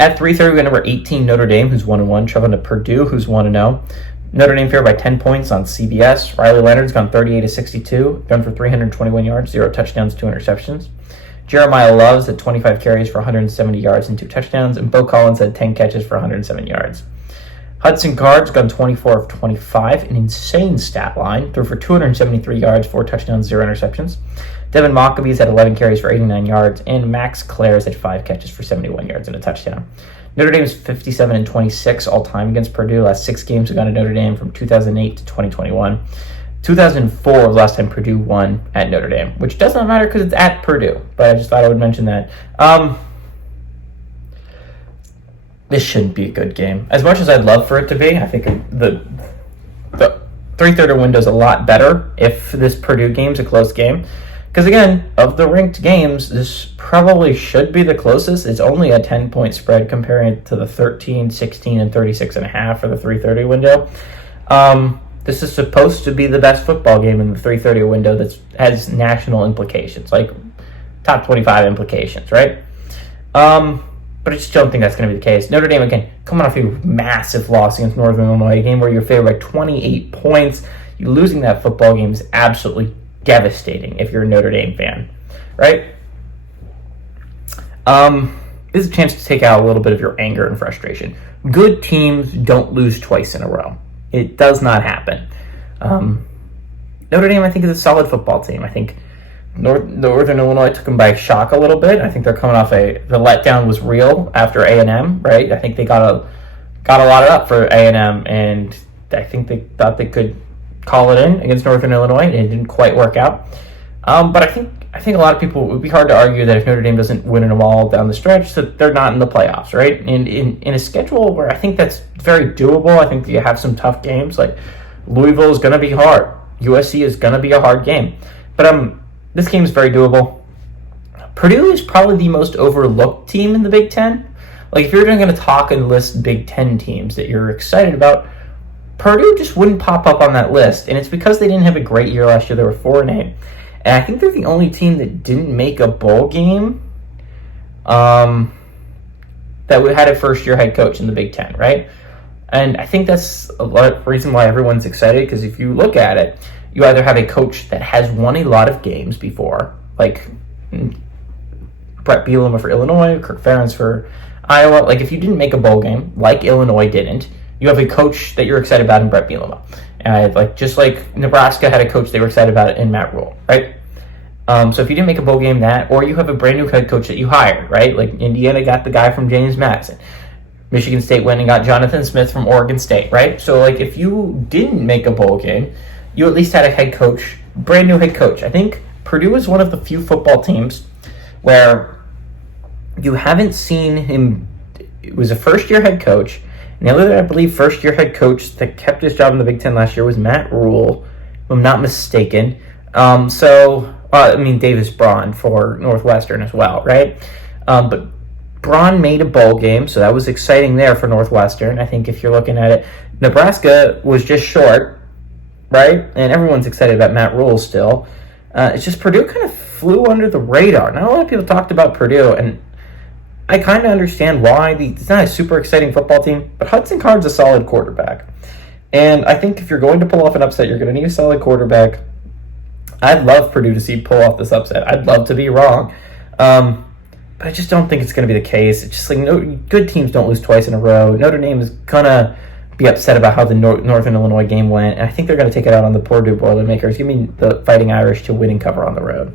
At 3:30, we got number 18, Notre Dame, who's 1-1, traveling to Purdue, who's 1-0. Notre Dame favored by 10 points on CBS. Riley Leonard's gone 38-62, gone for 321 yards, 0 touchdowns, 2 interceptions. Jeremiah Love's had 25 carries for 170 yards and 2 touchdowns, and Bo Collins had 10 catches for 107 yards. Hudson Card's gone 24 of 25, an insane stat line, threw for 273 yards, 4 touchdowns, 0 interceptions. Devin Maccabees had 11 carries for 89 yards, and Max Clares had 5 catches for 71 yards and a touchdown. Notre Dame's 57-26 all-time against Purdue. Last 6 games have gone to Notre Dame from 2008 to 2021. 2004 was the last time Purdue won at Notre Dame, which does not matter because it's at Purdue, but I just thought I would mention that. This shouldn't be a good game. As much as I'd love for it to be, I think the 3:30 window is a lot better if this Purdue game's a close game. Because again, of the ranked games, this probably should be the closest. It's only a 10-point spread comparing it to the 13, 16, and 36.5 for the 3:30 window. This is supposed to be the best football game in the 3:30 window that has national implications, like top 25 implications, right? But I just don't think that's going to be the case. Notre Dame, again, coming off a massive loss against Northern Illinois, a game where you're favored by 28 points. You losing that football game is absolutely devastating if you're a Notre Dame fan, right? This is a chance to take out a little bit of your anger and frustration. Good teams don't lose twice in a row. It does not happen. Notre Dame, I think, is a solid football team. I think Northern Illinois took them by shock a little bit. I think they're coming off the letdown was real after A&M, right? I think they got a lot up for A&M, and I think they thought they could call it in against Northern Illinois, and it didn't quite work out. But I think a lot of people, it would be hard to argue that if Notre Dame doesn't win them all down the stretch, that they're not in the playoffs, right? And in a schedule where I think that's very doable, I think that you have some tough games. Like Louisville is going to be hard. USC is going to be a hard game. But this game is very doable. Purdue is probably the most overlooked team in the Big Ten. Like if you're going to talk and list Big Ten teams that you're excited about, Purdue just wouldn't pop up on that list. And it's because they didn't have a great year last year. They were 4-8. And I think they're the only team that didn't make a bowl game that had a first-year head coach in the Big Ten, right? And I think that's a lot of reason why everyone's excited, because if you look at it, you either have a coach that has won a lot of games before, like Brett Bielema for Illinois, Kirk Ferentz for Iowa. Like if you didn't make a bowl game, like Illinois didn't, you have a coach that you're excited about in Brett Bielema. Just like Nebraska had a coach they were excited about in Matt Rule, right? So if you didn't make a bowl game, or you have a brand new head coach that you hired, right? Like Indiana got the guy from James Madison. Michigan State went and got Jonathan Smith from Oregon State, right? So like if you didn't make a bowl game, you at least had a head coach, brand new head coach. I think Purdue is one of the few football teams where you haven't seen him. It was a first-year head coach. And the other, I believe, first-year head coach that kept his job in the Big Ten last year was Matt Rule, if I'm not mistaken. Davis Braun for Northwestern as well, right? But Braun made a bowl game, so that was exciting there for Northwestern. I think if you're looking at it, Nebraska was just short, right? And everyone's excited about Matt Rule still. It's just Purdue kind of flew under the radar. Not a lot of people talked about Purdue, and I kind of understand why. It's not a super exciting football team, but Hudson Card's a solid quarterback. And I think if you're going to pull off an upset, you're going to need a solid quarterback. I'd love Purdue to pull off this upset. I'd love to be wrong. But I just don't think it's going to be the case. It's just like good teams don't lose twice in a row. Notre Dame is going to be upset about how the Northern Illinois game went, and I think they're going to take it out on the Purdue Boilermakers. Give me the Fighting Irish to win and cover on the road.